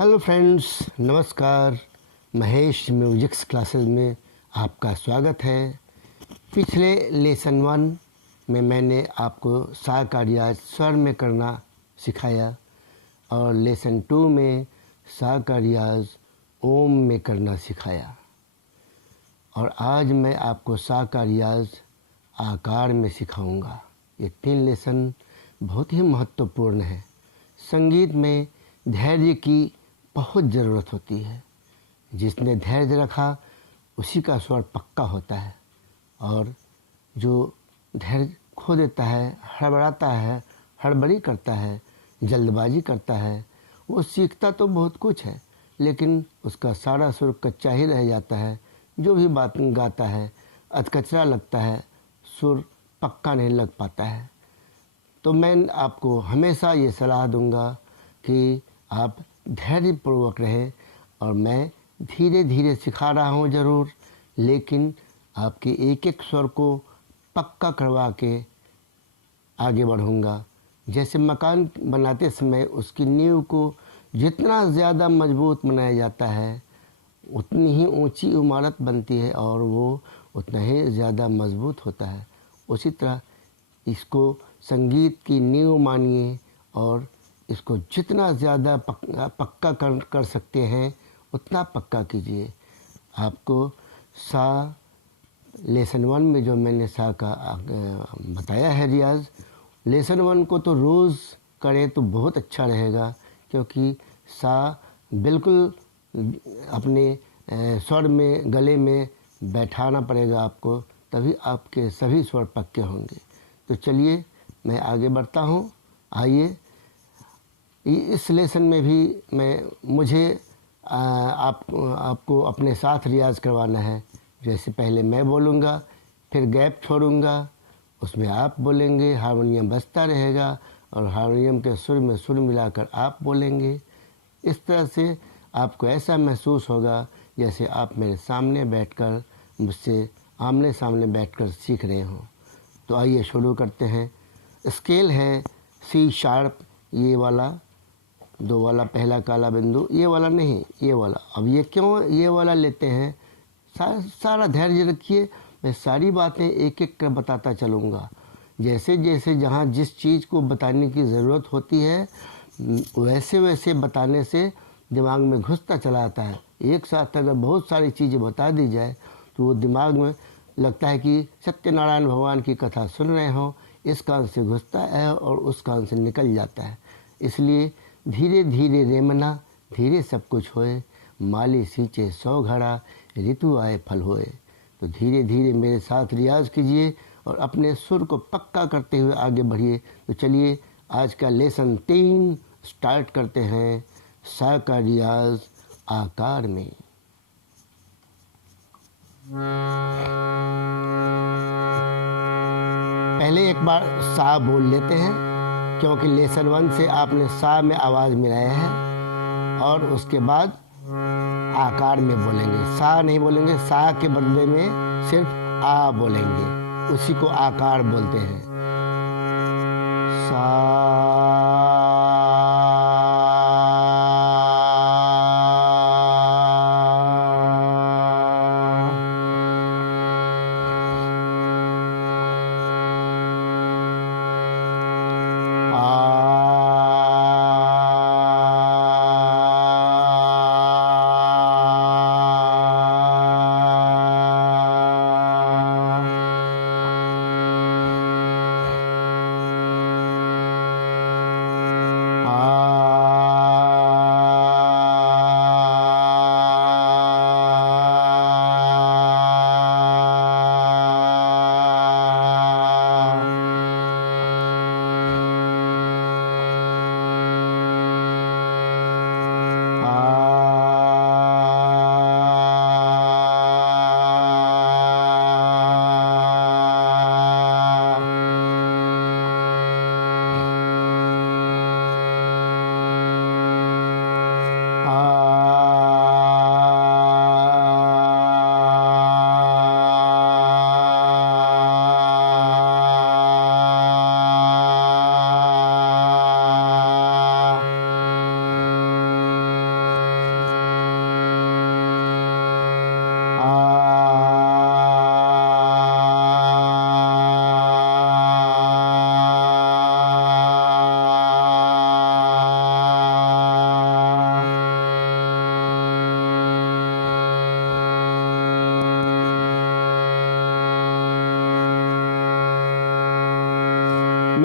Hello friends, नमस्कार। Mahesh musics classes में आपका स्वागत है। पिछले लेसन 1 में मैंने आपको सा का रियाज स्वर में करना सिखाया और लेसन 2 में सा का रियाज ओम में करना सिखाया। और आज मैं आपको सा का रियाज आकार में सिखाऊंगा। ये 3 लेसन बहुत ही महत्वपूर्ण है। संगीत में धैर्य की बहुत ज़रूरत होती है। जिसने धैर्य रखा उसी का स्वर पक्का होता है, और जो धैर्य खो देता है, हड़बड़ाता है, हड़बड़ी करता है, जल्दबाजी करता है, वो सीखता तो बहुत कुछ है लेकिन उसका सारा सुर कच्चा ही रह जाता है। जो भी बात गाता है अधकचरा लगता है, सुर पक्का नहीं लग पाता है। तो मैं आपको हमेशा ये सलाह दूंगा कि आप धैर्यपूर्वक रहें, और मैं धीरे धीरे सिखा रहा हूँ ज़रूर, लेकिन आपके एक एक स्वर को पक्का करवा के आगे बढ़ूँगा। जैसे मकान बनाते समय उसकी नींव को जितना ज़्यादा मजबूत बनाया जाता है उतनी ही ऊंची इमारत बनती है और वो उतना ही ज़्यादा मजबूत होता है। उसी तरह इसको संगीत की नींव मानिए और इसको जितना ज़्यादा पक्का कर सकते हैं उतना पक्का कीजिए। आपको सा लेसन 1 में जो मैंने सा का बताया है रियाज, लेसन 1 को तो रोज़ करें तो बहुत अच्छा रहेगा, क्योंकि सा बिल्कुल अपने स्वर में, गले में बैठाना पड़ेगा आपको, तभी आपके सभी स्वर पक्के होंगे। तो चलिए मैं आगे बढ़ता हूँ। आइए, इस लेसन में भी मुझे आपको अपने साथ रियाज करवाना है। जैसे पहले मैं बोलूँगा, फिर गैप छोड़ूंगा, उसमें आप बोलेंगे, हारमोनियम बजता रहेगा और हारमोनियम के सुर में सुर मिलाकर आप बोलेंगे। इस तरह से आपको ऐसा महसूस होगा जैसे आप मेरे सामने बैठकर मुझसे आमने सामने बैठकर सीख रहे हों। तो आइए शुरू करते हैं। स्केल है सी शार्प, ये वाला 2 वाला पहला काला बिंदु, ये वाला नहीं, ये वाला। अब ये क्यों ये वाला लेते हैं, सारा धैर्य रखिए। मैं सारी बातें एक एक कर बताता चलूँगा। जैसे जैसे जहाँ जिस चीज़ को बताने की ज़रूरत होती है वैसे वैसे बताने से दिमाग में घुसता चला आता है। एक साथ अगर बहुत सारी चीज़ें बता दी जाए तो वो दिमाग में लगता है कि सत्यनारायण भगवान की कथा सुन रहे हों। इस कान से घुसता है और उस कान से निकल जाता है। इसलिए धीरे धीरे रेमना, धीरे सब कुछ होए, माली सींचे 100 घड़ा, ऋतु आए फल होए। तो धीरे धीरे मेरे साथ रियाज कीजिए और अपने सुर को पक्का करते हुए आगे बढ़िए। तो चलिए आज का लेसन 3 स्टार्ट करते हैं। सा का रियाज आकार में। पहले एक बार सा बोल लेते हैं, क्योंकि लेसन 1 से आपने सा में आवाज़ मिलाया है, और उसके बाद आकार में बोलेंगे। सा नहीं बोलेंगे, सा के बदले में सिर्फ आ बोलेंगे, उसी को आकार बोलते हैं। सा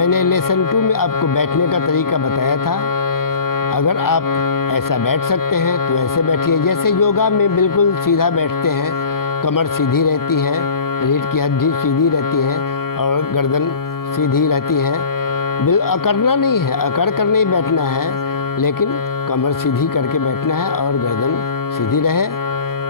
मैंने लेसन 2 में आपको बैठने का तरीका बताया था। अगर आप ऐसा बैठ सकते हैं तो ऐसे बैठिए, जैसे योगा में बिल्कुल सीधा बैठते हैं, कमर सीधी रहती है, रीढ़ की हड्डी सीधी रहती है और गर्दन सीधी रहती है। अकड़ना नहीं है, अकड़ कर नहीं बैठना है, लेकिन कमर सीधी करके बैठना है और गर्दन सीधी रहे।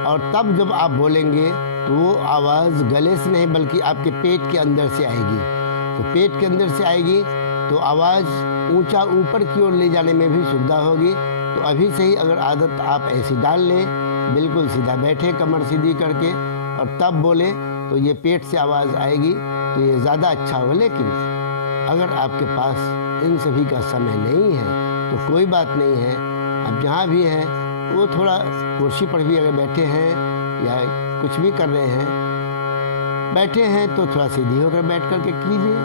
और तब जब आप बोलेंगे तो वो आवाज़ गले से नहीं बल्कि आपके पेट के अंदर से आएगी। तो पेट के अंदर से आएगी तो आवाज़ ऊंचा ऊपर की ओर ले जाने में भी सुविधा होगी। तो अभी से ही अगर आदत आप ऐसी डाल लें, बिल्कुल सीधा बैठे कमर सीधी करके और तब बोले तो ये पेट से आवाज़ आएगी, तो ये ज़्यादा अच्छा होगा। लेकिन अगर आपके पास इन सभी का समय नहीं है तो कोई बात नहीं है, आप जहाँ भी हैं वो थोड़ा कुर्सी पर भी अगर बैठे हैं या कुछ भी कर रहे हैं, बैठे हैं तो थोड़ा सीधी होकर बैठ कर के कीजिए,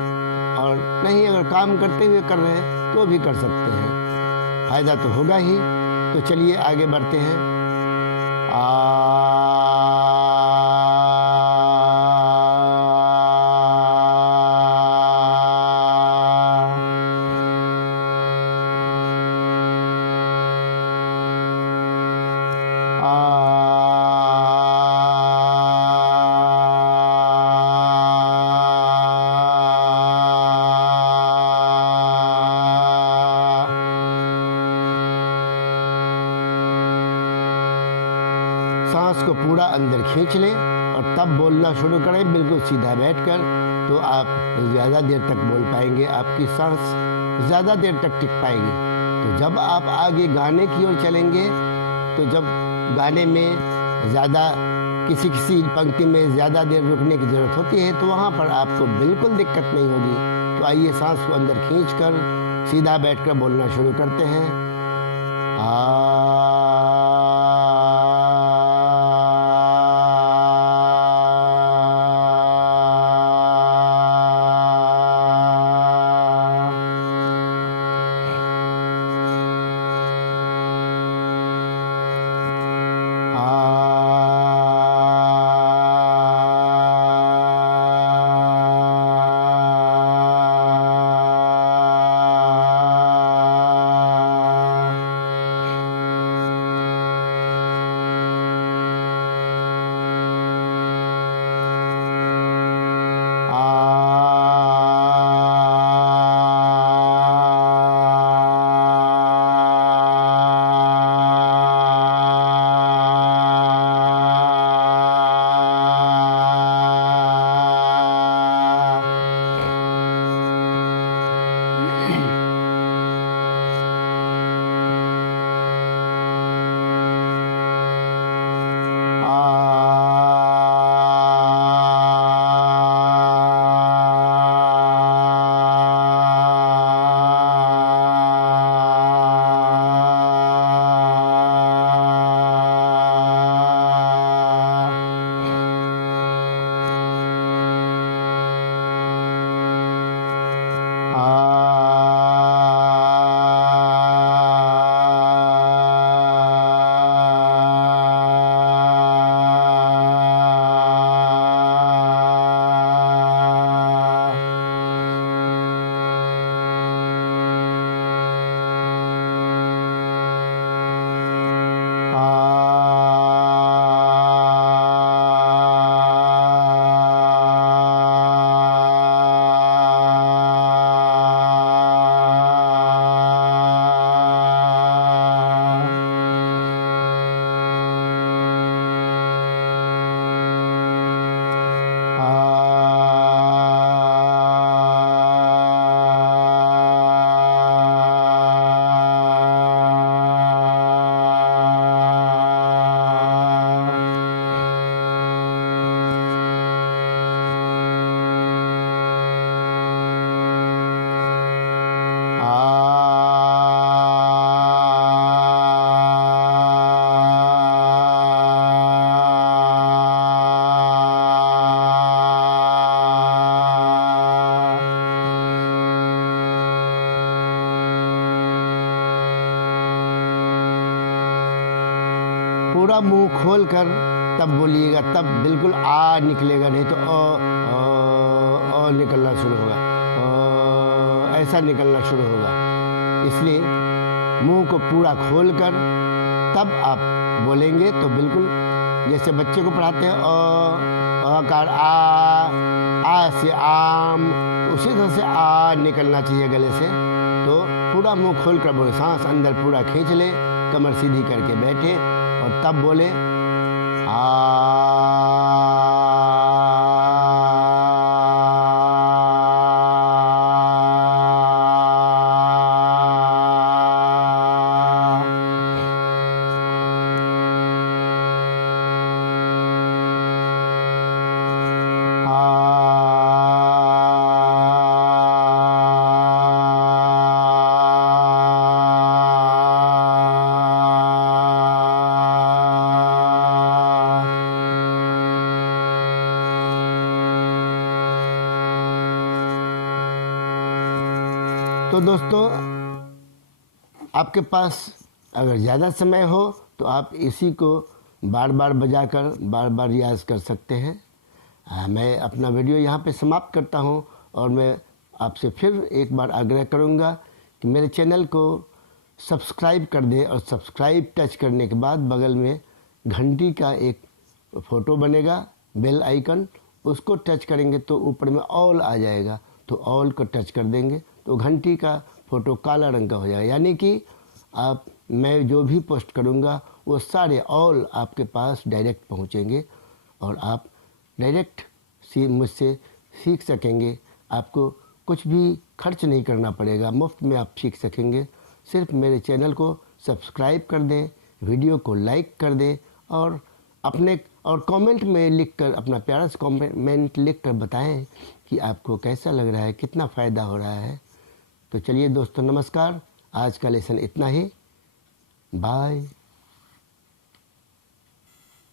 और नहीं अगर काम करते हुए कर रहे हैं तो भी कर सकते हैं, फ़ायदा तो होगा ही। तो चलिए आगे बढ़ते हैं। सांस को पूरा अंदर खींच लें और तब बोलना शुरू करें, बिल्कुल सीधा बैठकर। तो आप ज़्यादा देर तक बोल पाएंगे, आपकी सांस ज़्यादा देर तक टिक पाएगी। तो जब आप आगे गाने की ओर चलेंगे, तो जब गाने में ज़्यादा किसी पंक्ति में ज़्यादा देर रुकने की ज़रूरत होती है तो वहाँ पर आपको बिल्कुल दिक्कत नहीं होगी। तो आइए सांस को अंदर खींचकर सीधा बैठकर बोलना शुरू करते हैं। पूरा मुंह खोल कर तब बोलिएगा, तब बिल्कुल आ निकलेगा, नहीं तो अ निकलना शुरू होगा। ऐसा निकलना शुरू होगा। इसलिए मुंह को पूरा खोलकर तब आप बोलेंगे तो बिल्कुल जैसे बच्चे को पढ़ाते हैं अकार आ से आम, उसी तरह से आ निकलना चाहिए गले से। तो पूरा मुंह खोल कर बोले, सांस अंदर पूरा खींच ले, कमर सीधी करके बैठे और तब बोले आ। तो दोस्तों, आपके पास अगर ज़्यादा समय हो तो आप इसी को बार बार बजाकर बार बार रियाज़ कर सकते हैं। मैं अपना वीडियो यहाँ पे समाप्त करता हूँ और मैं आपसे फिर एक बार आग्रह करूँगा कि मेरे चैनल को सब्सक्राइब कर दें और सब्सक्राइब टच करने के बाद बगल में घंटी का एक फ़ोटो बनेगा, बेल आइकन, उसको टच करेंगे तो ऊपर में ऑल आ जाएगा, तो ऑल को टच कर देंगे तो घंटी का फ़ोटो काला रंग का हो जाएगा। यानी कि आप मैं जो भी पोस्ट करूँगा वो सारे ऑल आपके पास डायरेक्ट पहुँचेंगे और आप डायरेक्ट मुझसे सीख सकेंगे। आपको कुछ भी खर्च नहीं करना पड़ेगा, मुफ्त में आप सीख सकेंगे। सिर्फ मेरे चैनल को सब्सक्राइब कर दें, वीडियो को लाइक कर दें और कमेंट में लिखकर अपना प्यारा सा कमेंट लिखकर बताएं कि आपको कैसा लग रहा है, कितना फ़ायदा हो रहा है। तो चलिए दोस्तों, नमस्कार। आज का लेसन इतना ही। बाय।